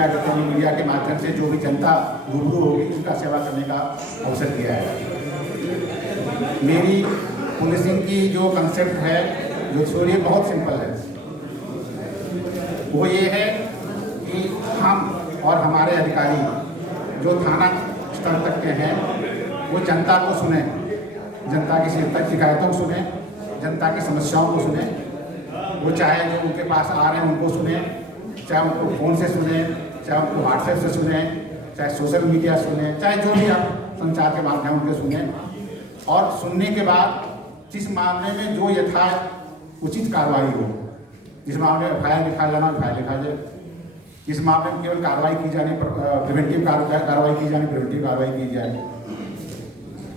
Media के माध्यम से जो भी जनता रूबरू होगी उनका सेवा करने का अवसर दिया है। मेरी पुलिसिंग की जो कंसेप्ट है, जो थ्योरी बहुत सिंपल है, वो ये है कि हम और हमारे अधिकारी जो थाना स्तर तक के हैं वो जनता को सुने, जनता की शिकायतों को सुने, जनता की समस्याओं को सुने। वो चाहे जो उनके पास आ रहे हैं उनको सुने, चाहे उनको फ़ोन से सुने, चाहे उनको व्हाट्सएप से सुने, चाहे सोशल मीडिया सुने, चाहे जो भी आप संचार के माध्यम से सुने। और सुनने के बाद जिस मामले में जो यथा उचित कार्रवाई हो, जिस मामले में FIR लिखा जाना FIR लिखा जाए, जिस मामले में केवल कार्रवाई की जानी, प्रिवेंटिव कार्रवाई की जानी प्रिवेंटिव कार्रवाई की जाए,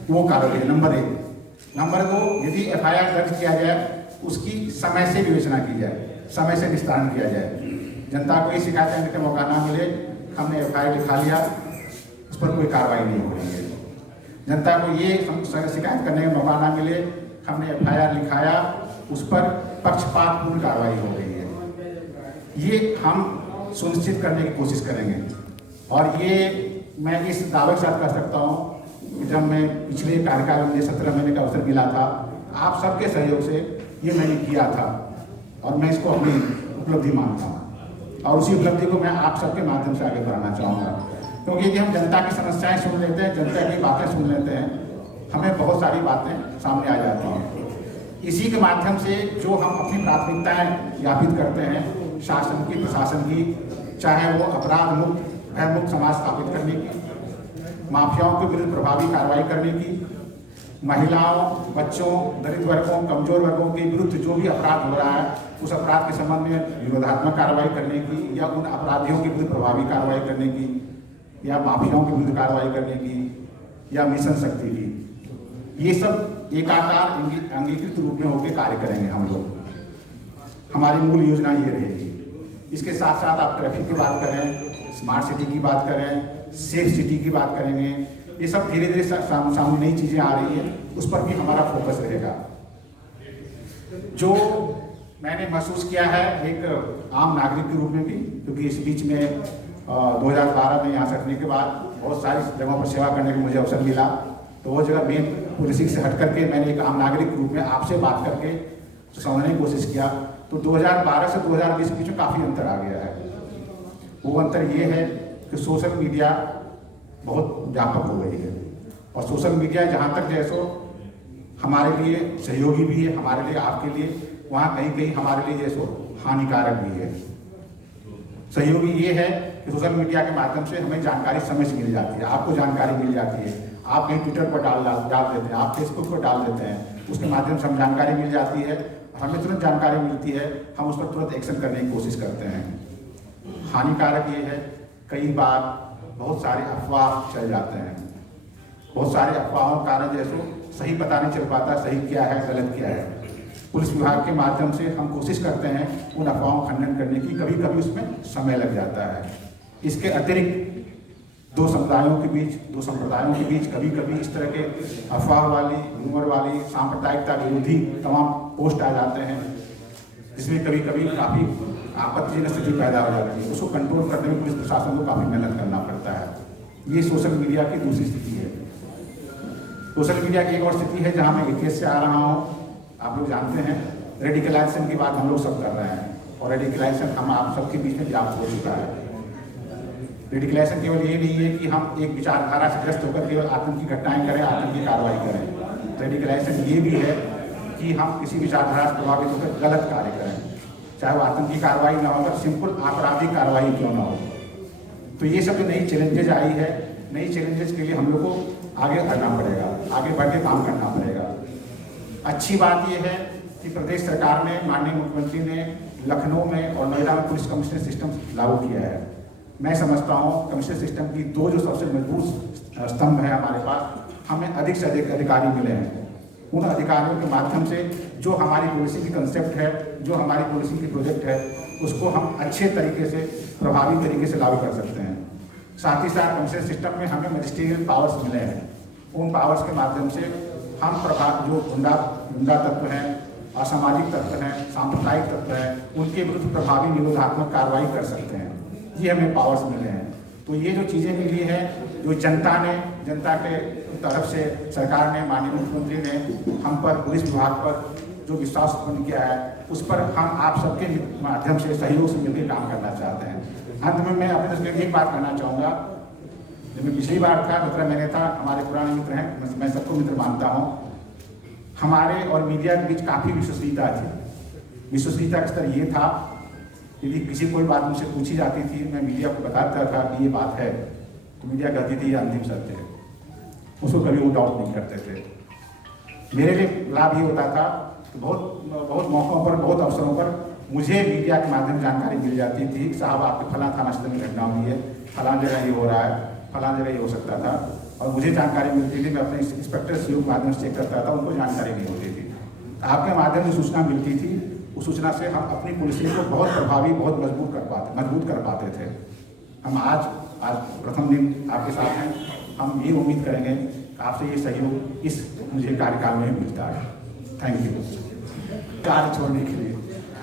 वो कार्रवाई। नंबर 1। नंबर 2, यदि FIR दर्ज किया जाए उसकी समय से विवेचना की जाए, समय से निस्तारण किया जाए। जनता को ये शिकायत करने का मौका ना मिले, हमने FIR लिखा लिया, उस पर कोई कार्रवाई नहीं हो रही है। जनता को ये शिकायत करने का मौका ना मिले, हमने FIR लिखाया, उस पर पक्षपातपूर्ण कार्रवाई हो रही है। ये हम सुनिश्चित करने की कोशिश करेंगे। और ये मैं इस दावे के साथ कर सकता हूँ कि जब मैं पिछले कार्यकाल में 17 महीने का अवसर मिला था, आप सबके सहयोग से ये मैंने किया था और मैं इसको अपनी उपलब्धि मानता हूँ। और उसी उपलब्धि को मैं आप सबके माध्यम से आगे बढ़ाना चाहूँगा, क्योंकि यदि हम जनता की समस्याएं सुन लेते हैं, जनता की बातें सुन लेते हैं, हमें बहुत सारी बातें सामने आ जाती हैं। इसी के माध्यम से जो हम अपनी प्राथमिकताएं ज्ञापित करते हैं, शासन की, प्रशासन की, चाहे वो अपराध मुक्त, भय मुक्त समाज स्थापित करने की, माफियाओं के विरुद्ध प्रभावी कार्रवाई करने की, महिलाओं, बच्चों, दलित वर्गों, कमजोर वर्गों के विरुद्ध जो भी अपराध हो रहा है उस अपराध के संबंध में विरोधात्मक कार्रवाई करने की, या उन अपराधियों के विरुद्ध प्रभावी कार्रवाई करने की, या माफियाओं के विरुद्ध कार्रवाई करने की, या मिशन शक्ति की, ये सब एकाकार अंगीकृत रूप में होकर कार्य करेंगे हम लोग। हमारी मूल योजना ये रहेगी। इसके साथ साथ आप ट्रैफिक की बात करें, स्मार्ट सिटी की बात करें, सेफ सिटी की बात करेंगे, ये सब धीरे धीरे सामने नई चीज़ें आ रही है, उस पर भी हमारा फोकस रहेगा। जो मैंने महसूस किया है एक आम नागरिक के रूप में भी, क्योंकि इस बीच में 2012 में यहाँ से हटने के बाद बहुत सारी जगहों पर सेवा करने का मुझे अवसर मिला, तो वो जगह मेन पुलिसिंग से हट करके मैंने एक आम नागरिक के रूप में आपसे बात करके समझने की कोशिश किया, तो 2012 से 2020 के बीच में काफ़ी अंतर आ गया है। वो अंतर ये है कि सोशल मीडिया बहुत व्यापक हो गई है, और सोशल मीडिया जहाँ तक जैसो हमारे लिए सहयोगी भी है, हमारे लिए, आपके लिए, वहाँ कहीं कहीं हमारे लिए जैसो हानिकारक भी है। सहयोगी ये है कि सोशल मीडिया के माध्यम से हमें जानकारी समय से मिल जाती है, आपको जानकारी मिल जाती है, आप कहीं ट्विटर पर डाल देते हैं, आप फेसबुक पर डाल देते हैं, उसके माध्यम से हम जानकारी मिल जाती है, हमें तुरंत जानकारी मिलती है, हम उस पर तुरंत एक्शन करने की कोशिश करते हैं। हानिकारक ये है कई बार बहुत सारे अफवाह चल जाते हैं, बहुत सारे अफवाहों के कारण जैसो सही पता नहीं चल पाता, सही क्या है गलत क्या है। पुलिस विभाग के माध्यम से हम कोशिश करते हैं उन अफवाहों का खंडन करने की, कभी कभी उसमें समय लग जाता है। इसके अतिरिक्त दो समुदायों के बीच, दो संप्रदायों के बीच कभी कभी इस तरह के अफवाह वाली, रूमर वाली, सांप्रदायिकता विरोधी तमाम पोस्ट आ जाते हैं, जिसमें कभी कभी काफ़ी आपत्तिजनक स्थिति पैदा हो जाती है। उसको कंट्रोल करने में पुलिस प्रशासन को काफ़ी मेहनत करना पड़ता है। ये सोशल मीडिया की दूसरी स्थिति है। सोशल मीडिया की एक और स्थिति है जहाँ मैं इतिहास से आ रहा हूँ, आप लोग जानते हैं रेडिकलाइजेशन की बात हम लोग सब कर रहे हैं, और रेडिकलाइजेशन हम आप सबके बीच में व्याप्त हो चुका है। रेडिकलाइजेशन केवल ये नहीं है कि हम एक विचारधारा से ग्रस्त होकर केवल आतंकी घटनाएं करें, आतंकी कार्रवाई करें। रेडिकलाइजेशन ये भी है कि हम किसी विचारधारा से प्रभावित होकर गलत कार्य करें, चाहे वो आतंकी कार्रवाई ना हो, सिंपल आपराधिक कार्रवाई क्यों ना हो। तो ये सब जो नई चैलेंजेज आई है, नई चैलेंजेस के लिए हम लोग को आगे बढ़ना पड़ेगा, आगे बढ़ के काम करना पड़ेगा। अच्छी बात यह है कि प्रदेश सरकार ने, माननीय मुख्यमंत्री ने लखनऊ में और नोएडा में पुलिस कमिश्नर सिस्टम लागू किया है। मैं समझता हूँ कमिश्नर सिस्टम की दो जो सबसे मजबूत स्तंभ है हमारे पास, हमें अधिक से अधिक अधिकारी मिले हैं। उन अधिकारियों के माध्यम से जो हमारी पॉलिसी की कंसेप्ट है, जो हमारी पॉलिसी की प्रोजेक्ट है, उसको हम अच्छे तरीके से, प्रभावी तरीके से लागू कर सकते हैं। साथ ही साथ कमिश्नर सिस्टम में हमें मजिस्ट्रियल पावर्स मिले हैं। उन पावर्स के माध्यम से हम जो गुंडा तत्व हैं, असामाजिक तत्व हैं, सांप्रदायिक तत्व हैं, उनके विरुद्ध प्रभावी निरोधात्मक कार्रवाई कर सकते हैं। ये हमें पावर्स मिले हैं। तो ये जो चीज़ें मिली है, जो जनता के तरफ से सरकार ने, माननीय मुख्यमंत्री ने हम पर, पुलिस विभाग पर जो विश्वास उत्पन्न किया है, उस पर हम आप सबके माध्यम से, सहयोग से मिलकर काम करना चाहते हैं। अंत में मैं अपने तरफ से एक बात कहना चाहूँगा। जब मैं पिछली बार था, मित्र मैंने था, हमारे पुराने मित्र हैं, मैं सबको मित्र मानता हूँ। हमारे और मीडिया के बीच काफ़ी विश्वसनीयता थी। विश्वसनीयता का स्तर ये था, यदि किसी कोई बात मुझसे पूछी जाती थी, मैं मीडिया को बताता था कि ये बात है, तो मीडिया कहती थी ये अंतिम सत्य है, उसको कभी वो डाउट नहीं करते थे। मेरे लिए लाभ ये होता था कि बहुत मौक़ों पर, बहुत अवसरों पर मुझे मीडिया के माध्यम से जानकारी मिल जाती थी। साहब आपके फलां थाना क्षेत्र में घटना हुई है, फलां जगह ये हो रहा है, फलां जगह ये हो सकता था, और मुझे जानकारी मिलती थी। मैं अपने इंस्पेक्टर सीओ के माध्यम से चेक करता था, उनको जानकारी नहीं होती थी। आपके माध्यम से सूचना मिलती थी, उस सूचना से हम अपनी पुलिसिंग को बहुत प्रभावी, बहुत मजबूत कर पाते थे। हम आज प्रथम दिन आपके साथ हैं। हम ये उम्मीद करेंगे कि आपसे ये सहयोग इस मुझे कार्यकाल में मिलता है। Thank you. कार्य छोड़ने के लिए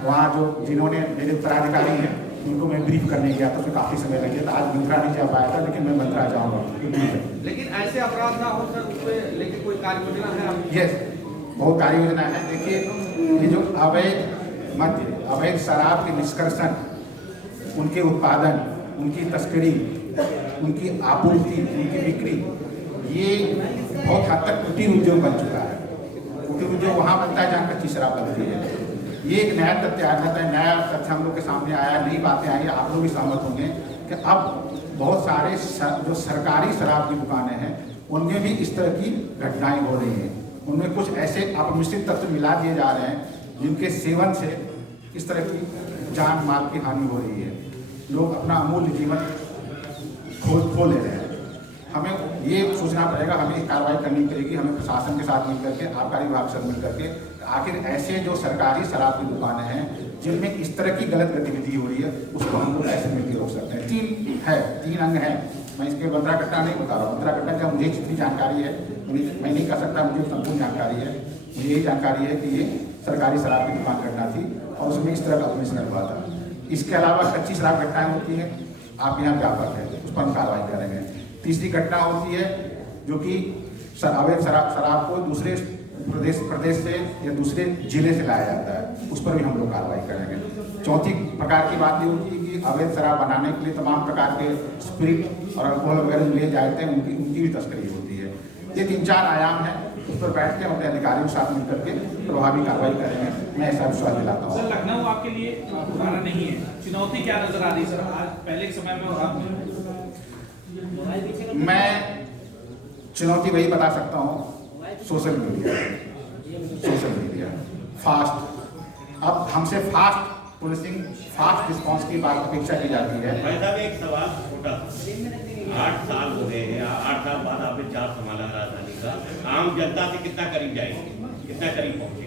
वहाँ जिन्होंने मेरे उत्तराधिकारी हैं, उनको मैं ब्रीफ करने गया तो उसमें काफ़ी समय लग गया था। आज मंत्रा नहीं जा पाया था, लेकिन मैं मंत्रा जाऊँगा। लेकिन ऐसे अपराध ना हो सर, उसपे लेकिन कोई कार्य योजना है? यस, बहुत कार्य योजना है। देखिए, ये जो अवैध मद्य, अवैध शराब के निष्कर्षण, उनके उत्पादन, उनकी तस्करी, उनकी आपूर्ति, उनकी बिक्री, ये बहुत हद तक कुटीर उद्योग बन चुका है। कुटीर उद्योग वहाँ बनता है जहाँ कच्ची शराब बनती है। ये एक नया तथ्य हम लोग के सामने आया, नई बातें आई। आप लोग भी सहमत होंगे कि अब बहुत सारे जो सरकारी शराब की दुकानें हैं, उनमें भी इस तरह की घटनाएं हो रही हैं। उनमें कुछ ऐसे अपमिश्रित तत्व मिला दिए जा रहे हैं, जिनके सेवन से इस तरह की जान माल की हानि हो रही है। लोग अपना अमूल्य जीवन खो ले रहे हैं। हमें ये सोचना पड़ेगा, हमें कार्रवाई करनी पड़ेगी। हमें प्रशासन के साथ मिल करके, आबकारी विभाग से मिल करके, आखिर ऐसे जो सरकारी शराब की दुकानें हैं जिनमें इस तरह की गलत गतिविधि हो रही है, उसको हम लोग ऐसे मिलकर रोक सकते हैं। तीन अंग हैं। मैं इसके बंदरा कट्टा नहीं बता रहा हूँ। बंदरा कट्टा क्या, मुझे जितनी जानकारी है मैं नहीं कर सकता, मुझे संपूर्ण जानकारी है। मुझे यही जानकारी है कि ये सरकारी शराब की दुकान घटना थी और उसमें इस तरह का अपमिश्रण हुआ था। इसके अलावा कच्ची शराब घटनाएं होती हैं, आप यहाँ व्यापक है, उस पर हम कार्रवाई करेंगे। तीसरी घटना होती है जो कि अवैध शराब को दूसरे प्रदेश से या दूसरे जिले से लाया जाता है, उस पर भी हम लोग कार्रवाई करेंगे। चौथी प्रकार की बात ये होती है कि अवैध शराब बनाने के लिए तमाम प्रकार के स्पिरिट और अल्कोहल वगैरह लिए जाते हैं, उनकी भी तस्करी होती है। ये 3-4 आयाम है, उस पर बैठ के हम अपने अधिकारियों के साथ मिलकर के प्रभावी कार्रवाई करेंगे। मैं ऐसा विश्वास दिलाता हूँ। सर, लखनऊ आपके लिए पुराना नहीं है, चुनौती क्या नजर आ रही सर आज पहले के समय में और अब? मैं चुनौती वही बता सकता हूँ, सोशल मीडिया फास्ट। अब हमसे फास्ट पुलिसिंग, फास्ट रिस्पांस की बात अपेक्षा की जाती है। एक सवाल छोटा, 8 साल हो गए हैं, 8 साल बाद आपने चार्ज संभाला राजधानी का, आम जनता से कितना करीब जाएंगे, कितना करीब पहुंचे?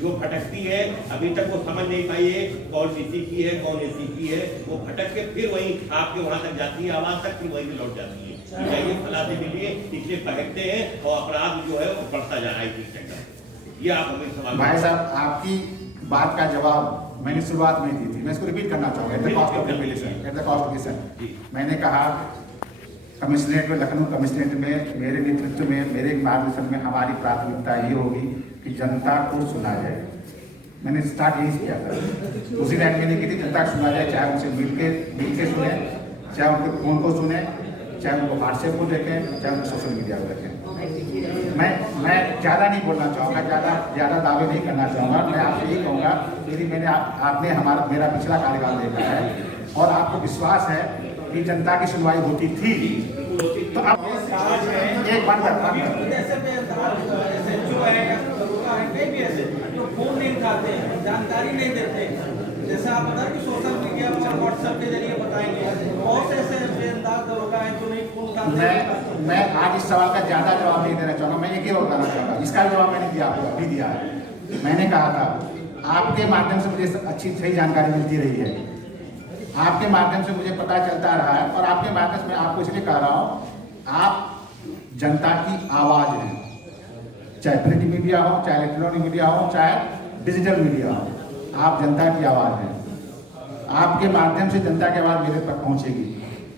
जो भटकती है अभी तक वो समझ नहीं पाई है कौन सीसी की है, कौन एसी की है, वो भटक के फिर वही आपके वहां तक जाती है, आवाज तक फिर वही लौट जाती है। ये फैलाते के लिए इसलिए भटकते हैं और अपराध जो है वो बढ़ता जा रहा है। ये आप हमें सवाल भाई साहब, आपकी बात का जवाब मैंने शुरुआत में दी थी, मैं इसको रिपीट करना चाहूँगा। At the cost of repetition, मैंने कहा कमिश्नरेट में, लखनऊ कमिश्नरेट में मेरे नेतृत्व में, मेरे मार्गदर्शन में हमारी प्राथमिकता ये होगी कि जनता को सुना जाए। मैंने स्टार्ट यही किया था। दूसरी लाइन मैंने की थी, जनता को सुना जाए, चाहे उनसे मिल के सुने, चाहे उनके फोन को सुने, चाहे उनको व्हाट्सएप को देखें, चाहे उनको सोशल मीडिया को देखें। मैं ज़्यादा नहीं बोलना चाहूँगा, ज़्यादा दावे नहीं करना चाहूँगा। मैं आपसे यही कहूँगा, यदि आपने मेरा पिछला कार्यकाल देखा है और आपको विश्वास है कि जनता की सुनवाई होती थी, तो अब एक बात फोन नहीं उठाते, जानकारी नहीं देते, जैसा आप बता कि सोशल मीडिया पर व्हाट्सएप के जरिए बताएंगे, बहुत ऐसे बेअंदाज दरोगा है जो नहीं फोन उठाते। मैं आज इस सवाल का ज़्यादा जवाब नहीं देना चाहूँगा। मैं ये बताना चाहूँगा, इसका जवाब मैंने दिया, आपको अभी दिया है। मैंने कहा था आपके माध्यम से मुझे अच्छी सही जानकारी मिलती रही है, आपके माध्यम से मुझे पता चलता रहा है, और आपके माध्यम से मैं आपको इसलिए कह रहा हूँ, आप जनता की आवाज़ हैं। चाहे प्रिंट मीडिया हो, चाहे इलेक्ट्रॉनिक मीडिया हो, चाहे डिजिटल मीडिया हो, आप जनता की आवाज़ हैं। आपके माध्यम से जनता की आवाज मेरे तक पहुंचेगी,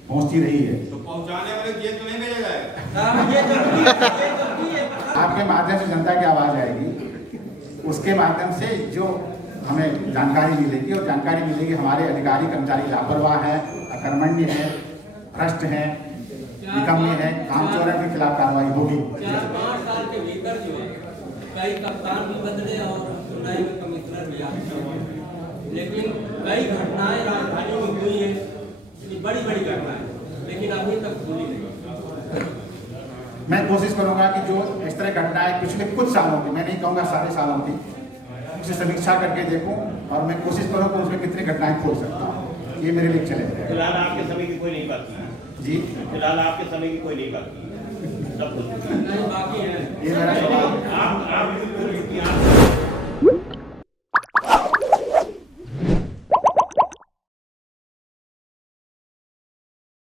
पहुंचती रही है। तो पहुंचाने वाले जेल तो नहीं भेजा जाएगा। ये जरूरी है, ये जरूरी है। आपके माध्यम से जनता की आवाज आएगी, उसके माध्यम से जो हमें जानकारी मिलेगी, और जानकारी मिलेगी हमारे अधिकारी कर्मचारी लापरवाह हैं, अकर्मण्य हैं, भ्रष्ट हैं, निकम्मे हैं, कामचोरों के खिलाफ कार्रवाई होगी। 4-5 साल के भीतर जो है कई कप्तान भी बदले और नए कमिश्नर भी आ गए, लेकिन कई घटनाएं राजधानी में हुई हैं, बड़ी बड़ी घटनाएं, लेकिन अभी तक पूरी नहीं। मैं कोशिश करूंगा कि जो इस तरह घटनाएं पिछले कुछ सालों की, मैं नहीं कहूँगा सारे सालों की, उसे समीक्षा करके देखूं और मैं कोशिश करूँ कि उसमें कितनी घटनाएं खोल सकता हूँ। ये मेरे लिए चैलेंज है। फिलहाल आपके समय की कोई नहीं बात की जी, फिलहाल आपके समय की कोई नहीं बात की, सब कुछ बाकी है ये मेरा